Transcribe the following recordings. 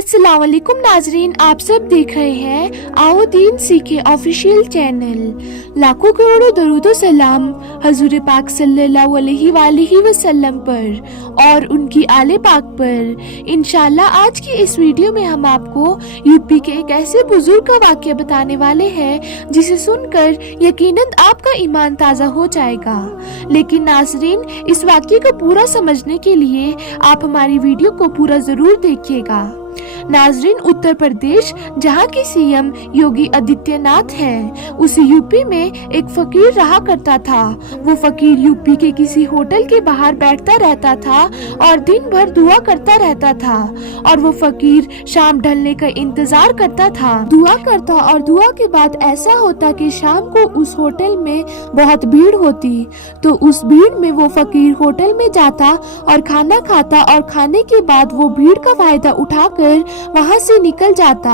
अस्सलाम वालेकुम नाजरीन, आप सब देख रहे हैं आओ दीन सीखे ऑफिशियल चैनल। लाखों करोड़ों दरूदो सलाम हजूर पाक सल्लल्लाहु अलैहि वसल्लम पर और उनकी आले पाक पर। इंशाल्लाह आज की इस वीडियो में हम आपको यूपी के एक ऐसे बुजुर्ग का वाक़या बताने वाले हैं जिसे सुनकर यकीनन आपका ईमान ताज़ा हो जाएगा। लेकिन नाजरीन, इस वाक़ये को पूरा समझने के लिए आप हमारी वीडियो को पूरा जरूर देखिएगा। नाजरीन, उत्तर प्रदेश जहाँ की सीएम योगी आदित्यनाथ है, उस यूपी में एक फकीर रहा करता था। वो फकीर यूपी के किसी होटल के बाहर बैठता रहता था और दिन भर दुआ करता रहता था। और वो फकीर शाम ढलने का इंतजार करता था, दुआ करता और दुआ के बाद ऐसा होता कि शाम को उस होटल में बहुत भीड़ होती। तो उस भीड़ में वो फकीर होटल में जाता और खाना खाता और खाने के बाद वो भीड़ का फायदा उठाकर वहां से निकल जाता।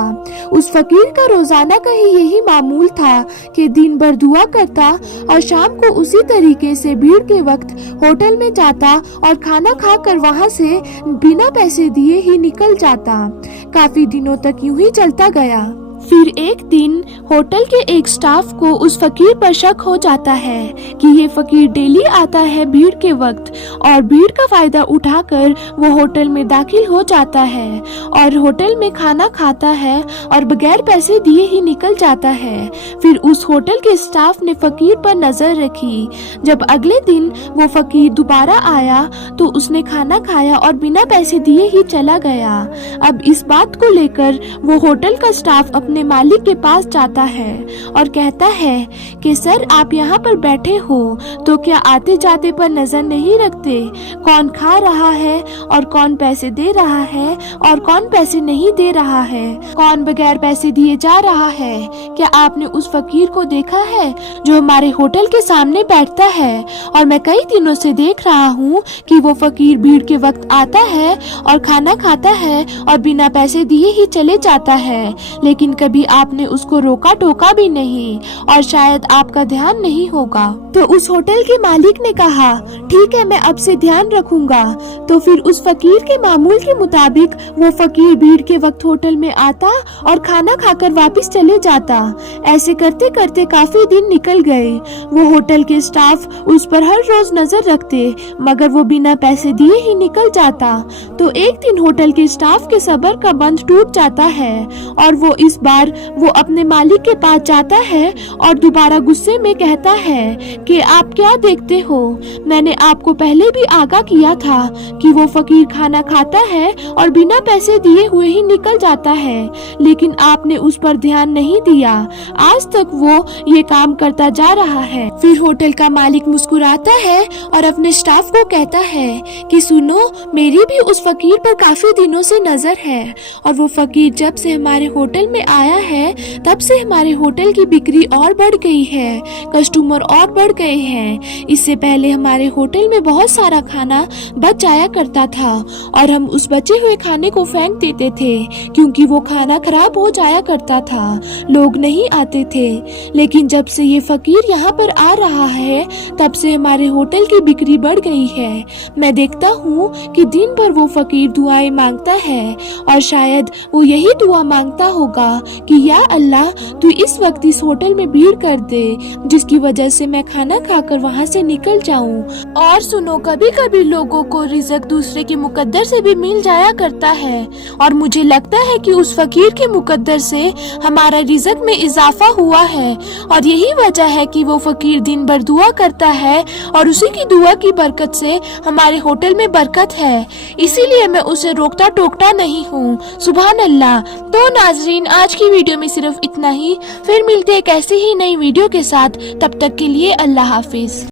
उस फकीर का रोजाना का ही यही मामूल था कि दिन भर दुआ करता और शाम को उसी तरीके से भीड़ के वक्त होटल में जाता और खाना खाकर वहां से बिना पैसे दिए ही निकल जाता। काफी दिनों तक यूं ही चलता गया। फिर एक दिन होटल के एक स्टाफ को उस फकीर पर शक हो जाता है कि ये फकीर डेली आता है भीड़ के वक्त और भीड़ का फायदा उठाकर वो होटल में दाखिल हो जाता है और होटल में खाना खाता है और बगैर पैसे दिए ही निकल जाता है। फिर उस होटल के स्टाफ ने फकीर पर नजर रखी। जब अगले दिन वो फकीर दोबारा आया तो उसने खाना खाया और बिना पैसे दिए ही चला गया। अब इस बात को लेकर वो होटल का स्टाफ अपने मालिक के पास जाता है और कहता है कि सर, आप यहाँ पर बैठे हो तो क्या आते जाते पर नजर नहीं रखते कौन खा रहा है और कौन पैसे दे रहा है और कौन पैसे नहीं दे रहा है, कौन बगैर पैसे दिए जा रहा है। क्या आपने उस फकीर को देखा है जो हमारे होटल के सामने बैठता है? और मैं कई दिनों से देख रहा हूँ कि वो फकीर भीड़ के वक्त आता है और खाना खाता है और बिना पैसे दिए ही चले जाता है, लेकिन कभी आपने उसको रोका टोका भी नहीं और शायद आपका ध्यान नहीं होगा। तो उस होटल के मालिक ने कहा, ठीक है, मैं अब से ध्यान रखूंगा। तो फिर उस फकीर के मामूल के मुताबिक वो फकीर भीड़ के वक्त होटल में आता और खाना खाकर वापस चले जाता। ऐसे करते करते काफी दिन निकल गए। वो होटल के स्टाफ उस पर हर रोज नजर रखते मगर वो बिना पैसे दिए ही निकल जाता। तो एक दिन होटल के स्टाफ के सब्र का बंध टूट जाता है और वो इस बार वो अपने मालिक के पास जाता है और दोबारा गुस्से में कहता है कि आप क्या देखते हो, मैंने आपको पहले भी आगाह किया था कि वो फकीर खाना खाता है और बिना पैसे दिए हुए ही निकल जाता है, लेकिन आपने उस पर ध्यान नहीं दिया। आज तक वो ये काम करता जा रहा है। फिर होटल का मालिक मुस्कुराता है और अपने स्टाफ को कहता है कि सुनो, मेरी भी उस फकीर पर काफी दिनों से नजर है और वो फकीर जब से हमारे होटल में आया है तब से हमारे होटल की बिक्री और बढ़ गई है, कस्टमर और बढ़ गए हैं। इससे पहले हमारे होटल में बहुत सारा खाना बच जाया करता था और हम उस बचे हुए खाने को फेंक देते थे क्योंकि वो खाना खराब हो जाया करता था, लोग नहीं आते थे। लेकिन जब से ये फकीर यहाँ पर आ रहा है तब से हमारे होटल की बिक्री बढ़ गई है। मैं देखता हूँ कि दिन भर वो फकीर दुआएं मांगता है और शायद वो यही दुआ मांगता होगा कि या अल्लाह, तू इस वक्त इस होटल में भीड़ कर दे जिसकी वजह से मैं खाना खाकर वहाँ से निकल जाऊँ। और सुनो, कभी कभी लोगों को रिज़्क दूसरे के मुकद्दर से भी मिल जाया करता है और मुझे लगता है कि उस फकीर के मुकद्दर से हमारा रिज़्क में इजाफा हुआ है और यही वजह है कि वो फकीर दिन भर दुआ करता है और उसी की दुआ की बरकत से हमारे होटल में बरकत है, इसीलिए मैं उसे रोकता टोकता नहीं हूँ। सुभान अल्लाह। तो नाजरीन, आज की वीडियो में सिर्फ इतना ही। फिर मिलते हैं एक ऐसी ही नई वीडियो के साथ। तब तक के लिए अल्लाह हाफिज।